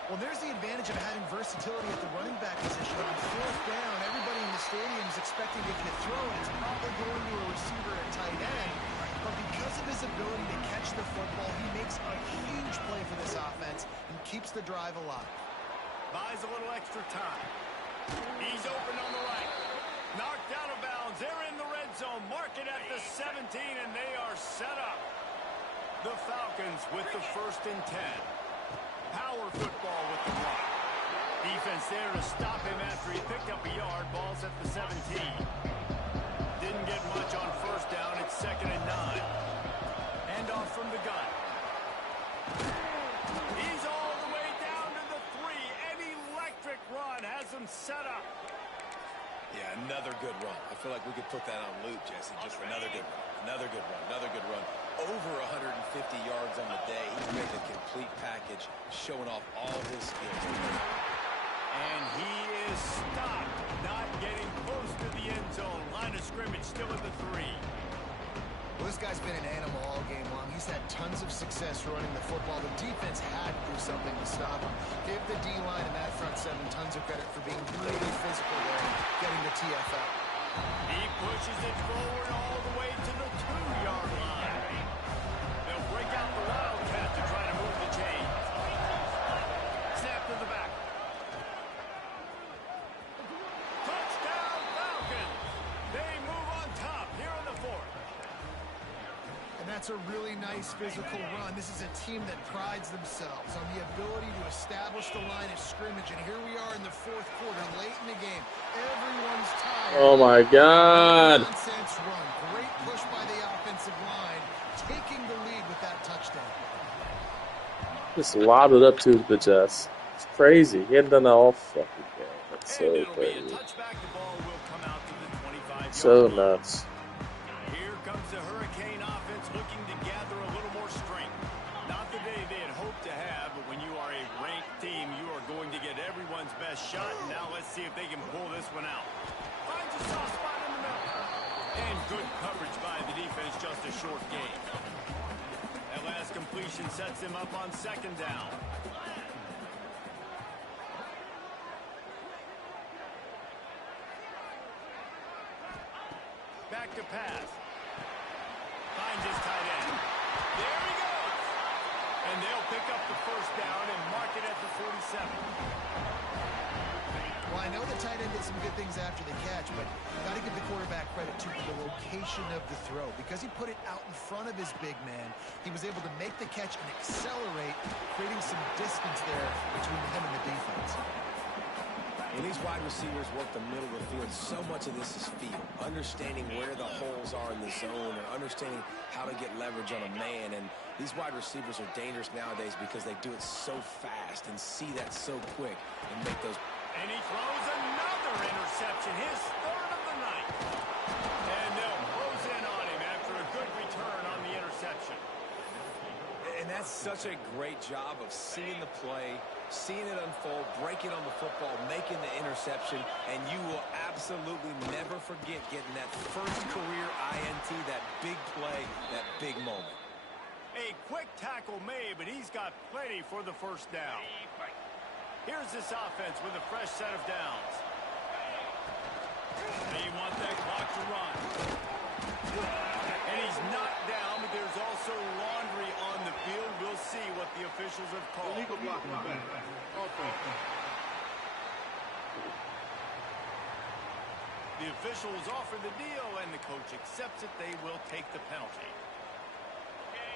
Well, there's the advantage of having versatility at the running back position. On 4th down, everybody in the stadium is expecting to get a throw, and it's probably going to a receiver at tight end. But because of his ability to catch the football, he makes a huge play for this offense and keeps the drive alive. Buys a little extra time. He's open on the right. Knocked out of bounds. They're in the red zone. Mark it at the 17, and they are set up. The Falcons with the 1st and 10. Power football with the run. Defense there to stop him after he picked up a yard. Ball's at the 17. Didn't get much on 1st down. It's 2nd and 9. Hand off from the gun. He's all the way down to the 3. An electric run has him set up. Yeah, another good run. I feel like we could put that on loop, Jesse. Just another good run, another good run, another good run. Over 150 yards on the day. He's made a complete package, showing off all his skills. And he is stopped, not getting close to the end zone. Line of scrimmage still at the 3. Well, this guy's been an animal all game long. He's had tons of success running the football. The defense had to do something to stop him. Give the D-line and that front 7 tons of credit for being really physical there and getting the TFL. He pushes it forward all the way to the 2-yard line. They'll break out the Wildcat to try to move the chains. Snap to the back. Touchdown Falcons! They move on top here in the 4th. And that's a really nice physical run. This is a team that prides themselves on the ability to establish the line of scrimmage. And here we are in the 4th quarter, late in the game. Everyone's tired. Oh my God. Nonsense run. Great push by the offensive line, taking the lead with that touchdown. Just lobbed it up to his bitch ass. It's crazy. He hadn't done that all fucking game. That's so crazy. Touchback. The ball will come out to the 25-yard So line. nuts. Here comes the Hurricane offense looking to gather a little more strength. Not the day they had hoped to have, but when you are a ranked team, you are going to get everyone's best shot. And now let's see if they can pull this one out. Finds a soft spot in the middle. And good coverage by the defense, just a short gain. That last completion sets him up on 2nd down. Back to pass. Finds his tight end. There he goes. And they'll pick up the 1st down and mark it at the 47. Well, I know the tight end did some good things after the catch, but got to give the quarterback credit to the location of the throw. Because he put it out in front of his big man, he was able to make the catch and accelerate, creating some distance there between him and the defense. When these wide receivers work the middle of the field, so much of this is feel. Understanding where the holes are in the zone and understanding how to get leverage on a man. And these wide receivers are dangerous nowadays because they do it so fast and see that so quick and make those. And he throws another interception, his 3rd of the night. And they'll close in on him after a good return on the interception. And that's such a great job of seeing the play, seeing it unfold, breaking on the football, making the interception, and you will absolutely never forget getting that first career INT, that big play, that big moment. A quick tackle made, but he's got plenty for the 1st down. Here's this offense with a fresh set of downs. They want that clock to run. And he's knocked down, but there's also laundry on the field. We'll see what the officials have called. Illegal blocking the back. The officials offer the deal, and the coach accepts it. They will take the penalty.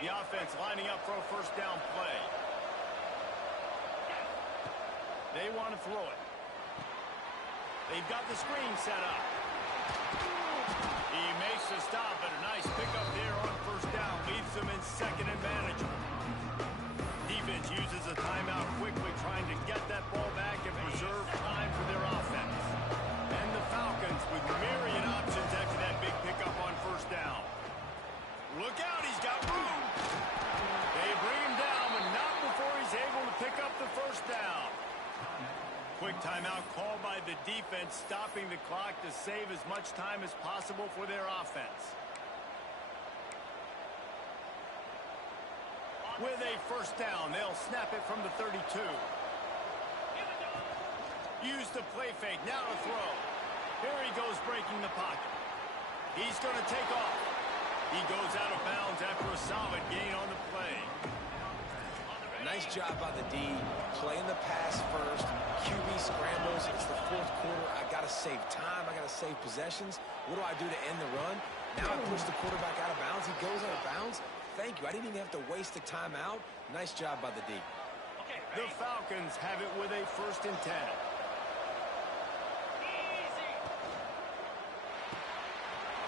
The offense lining up for a 1st down play. They want to throw it. They've got the screen set up. He makes the stop, but a nice pickup there on 1st down. Leaves them in 2nd and manageable. Defense uses a timeout quickly, trying to get that ball back and preserve time for their offense. And the Falcons with myriad options after that big pickup on 1st down. Look out, he's got room. They bring him down, but not before he's able to pick up the 1st down. Quick timeout called by the defense, stopping the clock to save as much time as possible for their offense. With a 1st down, they'll snap it from the 32. Use the play fake, now to throw. Here he goes breaking the pocket. He's going to take off. He goes out of bounds after a solid gain on the play. Nice job by the D, playing the pass first. QB scrambles. It's the 4th quarter. I got to save time. I got to save possessions. What do I do to end the run? Now I push the quarterback out of bounds. He goes out of bounds. Thank you. I didn't even have to waste the timeout. Nice job by the D. The Falcons have it with a 1st and 10.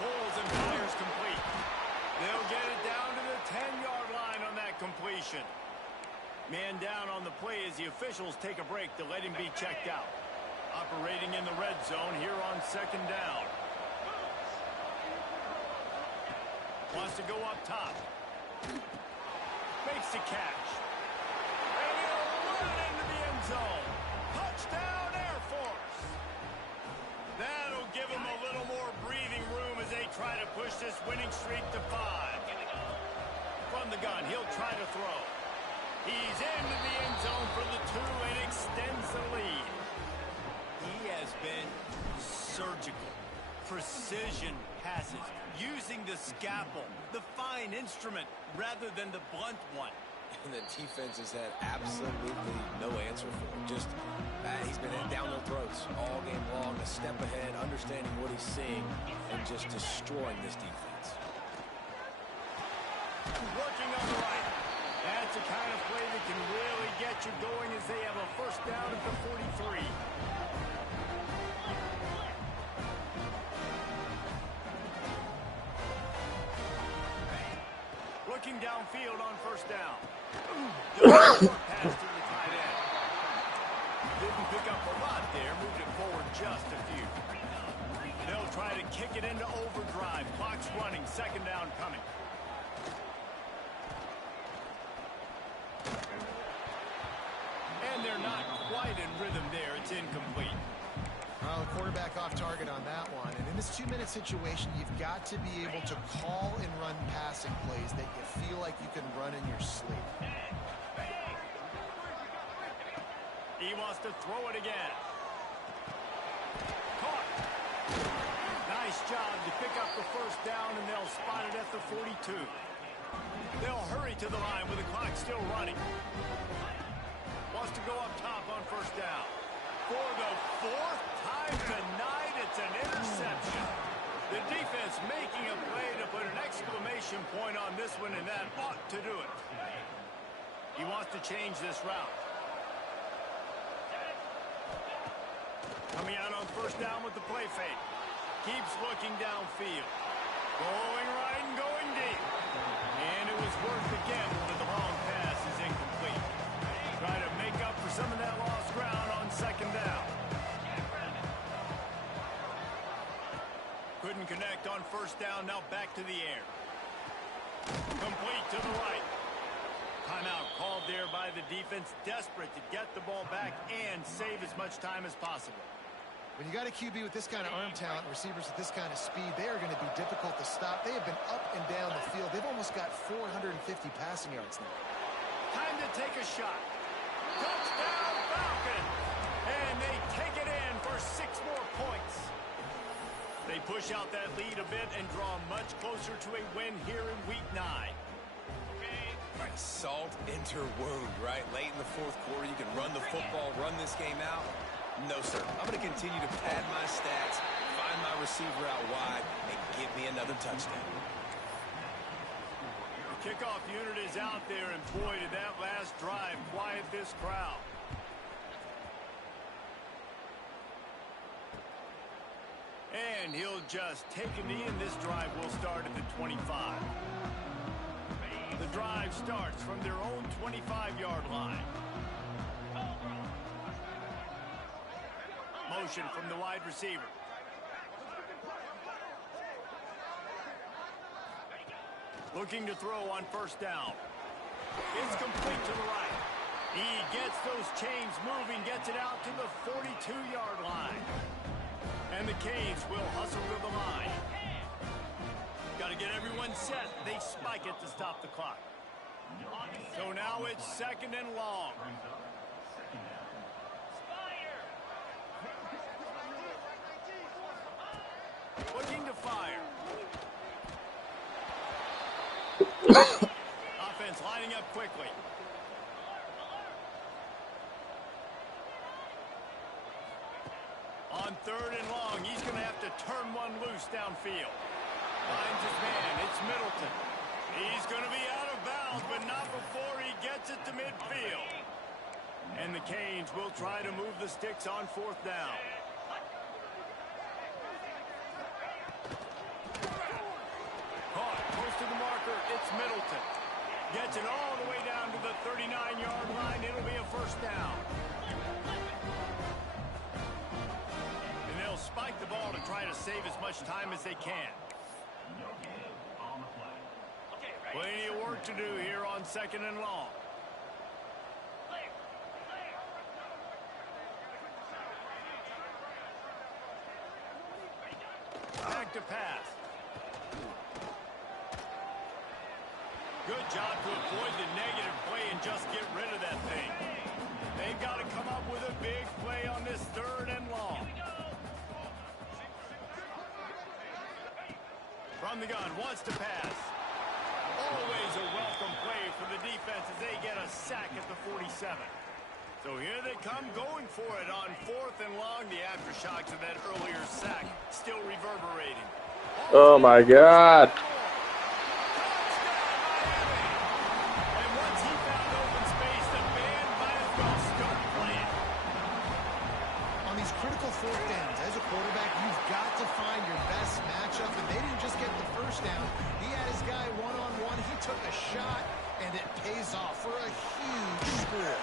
Pulls and fires complete. They'll get it down to the 10-yard line on that completion. Man down on the play as the officials take a break to let him be checked out. Operating in the red zone here on 2nd down. Wants to go up top. Makes the catch. And he'll run it into the end zone. Touchdown, Air Force. That'll give him a little more breathing room as they try to push this winning streak to 5. From the gun, he'll try to throw. He's into the end zone for the 2 and extends the lead. He has been surgical. Precision passes, using the scalpel, the fine instrument, rather than the blunt one. And the defense has had absolutely no answer for him. Just, he's been down their throats all game long, a step ahead, understanding what he's seeing, and just destroying this defense. Working on the right. That's the kind of play that can really get you going as they have a first down at the 43. Looking downfield on first down. Pass to the tight end. Didn't pick up a lot there. Moved it forward just a few. They'll try to kick it into overdrive. Clock's running. Second down coming. And they're not quite in rhythm there. It's incomplete. Well, the quarterback off target on that one. And in this 2-minute situation, you've got to be able to call and run passing plays that you feel like you can run in your sleep. He wants to throw it again. Caught. Nice job to pick up the first down, and they'll spot it at the 42. They'll hurry to the line with the clock still running. Wants to go up top on first down. For the 4th time tonight, it's an interception. The defense making a play to put an exclamation point on this one, and that ought to do it. He wants to change this route. Coming out on first down with the play fake. Keeps looking downfield. Going right and going deep. And it was worth again when the long pass is incomplete. Try to make up for some of that lost ground on second down. Couldn't connect on first down. Now back to the air. Complete to the right. Timeout called there by the defense. Desperate to get the ball back and save as much time as possible. When you got a QB with this kind of arm talent, receivers with this kind of speed, they are going to be difficult to stop. They have been up and down the field. They've almost got 450 passing yards now. Time to take a shot. Touchdown, Falcons! And they take it in for 6 more points. They push out that lead a bit and draw much closer to a win here in Week 9. Right, salt into wound, right? Late in the 4th quarter, you can run the football, run this game out. No, sir. I'm going to continue to pad my stats, find my receiver out wide, and give me another touchdown. The kickoff unit is out there, and boy, did that last drive quiet this crowd. And he'll just take a knee, and this drive will start at the 25. The drive starts from their own 25-yard line. Motion from the wide receiver. Looking to throw on first down. It's complete to the right. He gets those chains moving, gets it out to the 42-yard line. And the Canes will hustle to the line. Got to get everyone set. They spike it to stop the clock. So now it's second and long. Looking to fire. Offense lining up quickly. On third and long, he's going to have to turn one loose downfield. Finds his man. It's Middleton. He's going to be out of bounds, but not before he gets it to midfield. And the Canes will try to move the sticks on fourth down. Caught, close to the marker. It's Middleton. Gets it all the way down to the 39-yard line. It'll be a first down. And they'll spike the ball to try to save as much time as they can. Plenty of work to do here on 2nd and long. Back to pass. Good job to avoid the negative play and just get rid of that thing. They've got to come up with a big play on this 3rd and long. From the gun, wants to pass. Always a welcome play for the defense as they get a sack at the 47. So here they come going for it on 4th and long. The aftershocks of that earlier sack still reverberating. Oh my God. And once he found open space, the band might as well start playing. On these critical 4th downs, as a quarterback, you've got to find your best matchup, and they didn't just get the 1st down. He had his guy one-on-one. He took a shot, and it pays off for a huge score.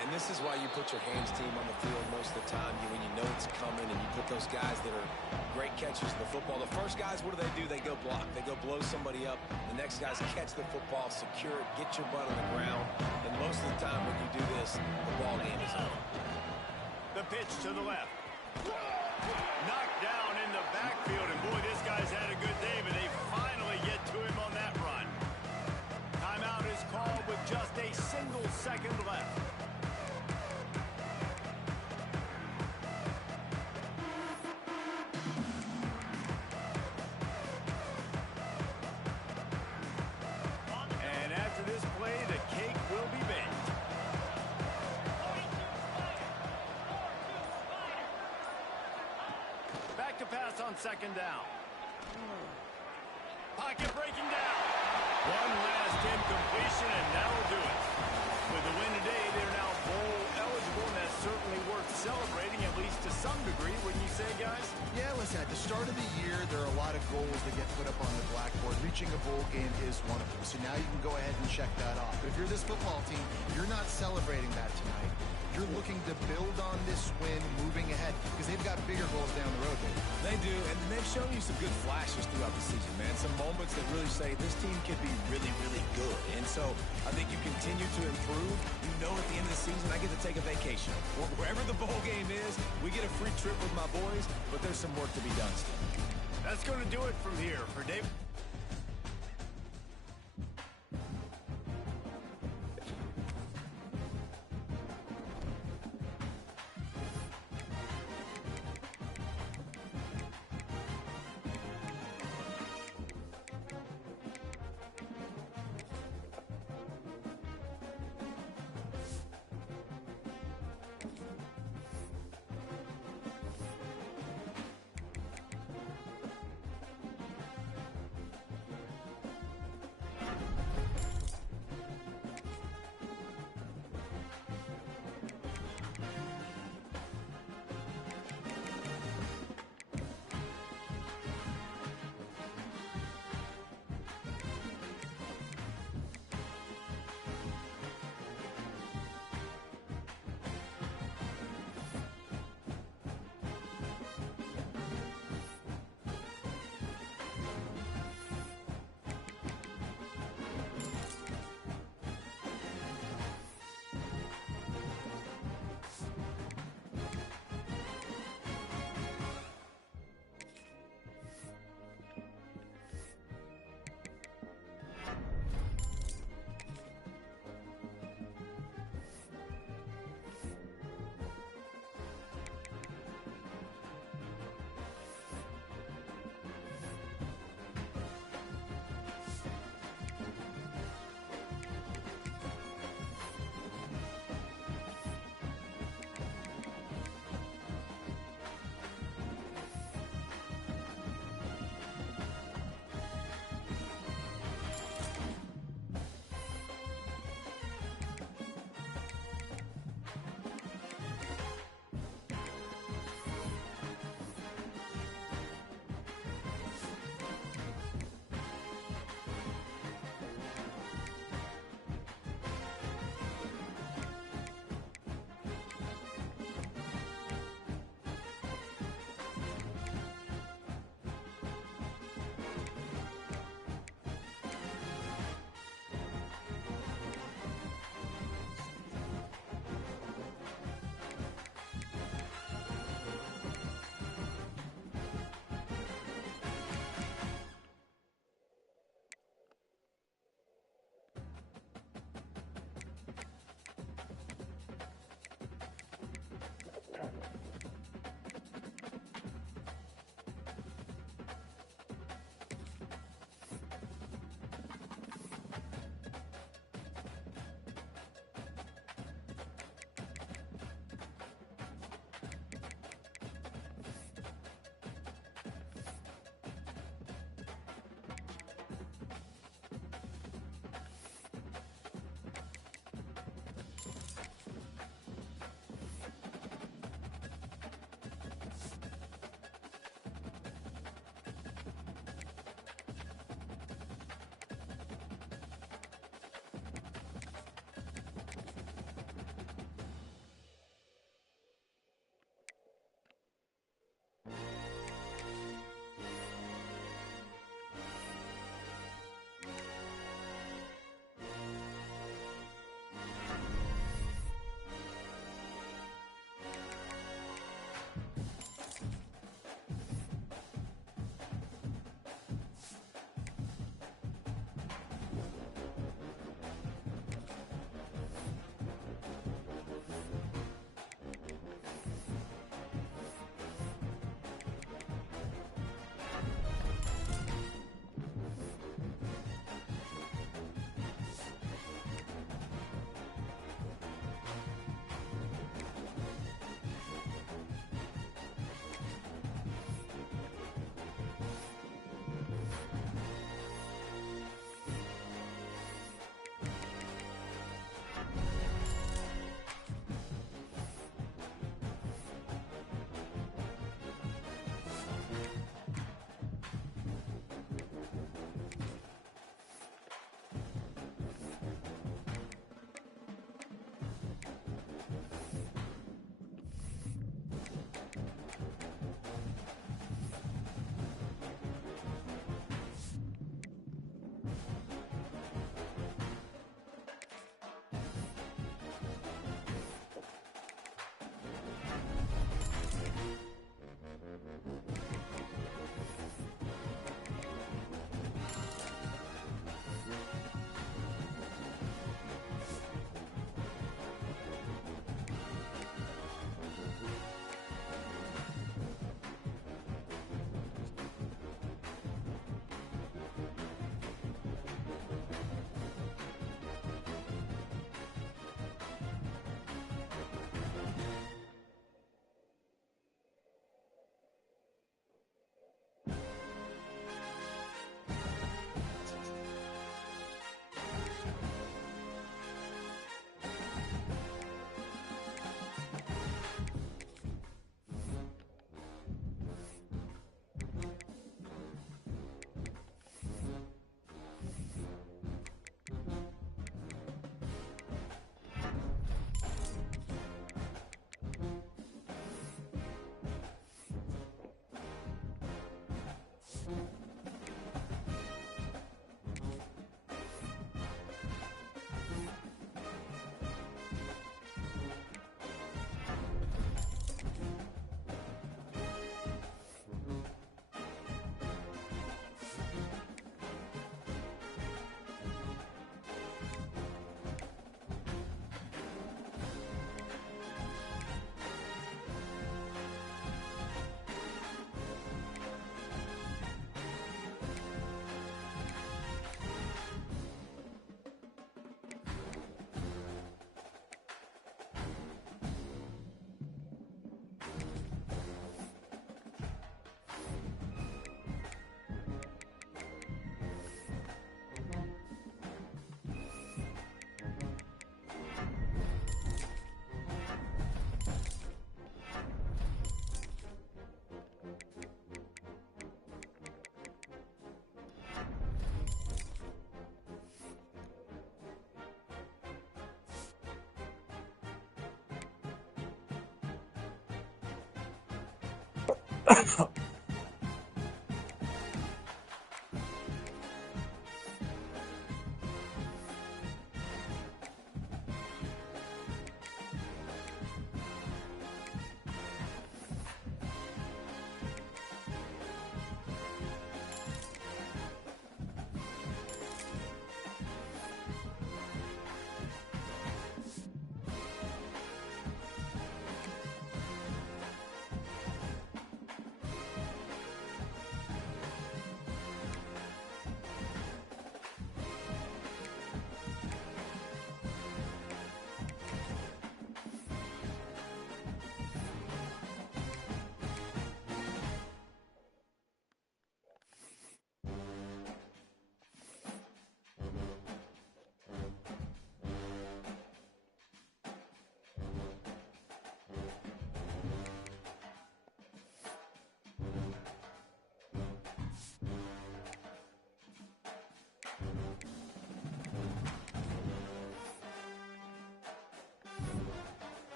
And this is why you put your hands team on the field most of the time when you know it's coming, and you put those guys that are great catchers of the football. The first guys, what do? They go block. They go blow somebody up. The next guys catch the football, secure it, get your butt on the ground. And most of the time when you do this, the ball game is over. The pitch to the left. Knocked down in the backfield, and boy, this guy's had a good day, but they finally get to him on that run. Timeout is called with just a single second left. And after this play, the cake will be baked. Back to pass on 2nd down. Pocket breaking down. One last incompletion, and that'll do it. With the win today, they're now bowl eligible, and that's certainly worth celebrating, at least to some degree, wouldn't you say, guys? Yeah, listen, at the start of the year, there are a lot of goals that get put up on the blackboard. Reaching a bowl game is one of them. So now you can go ahead and check that off. But if you're this football team, you're not celebrating that tonight. You're looking to build on this win moving ahead because they've got bigger goals down the road, baby. They do, and they've shown you some good flashes throughout the season, man. Some moments that really say this team could be really, really good. And so I think you continue to improve. You know at the end of the season, I get to take a vacation. Wherever the bowl game is, we get a free trip with my boys, but there's some work to be done still. That's going to do it from here for Dave.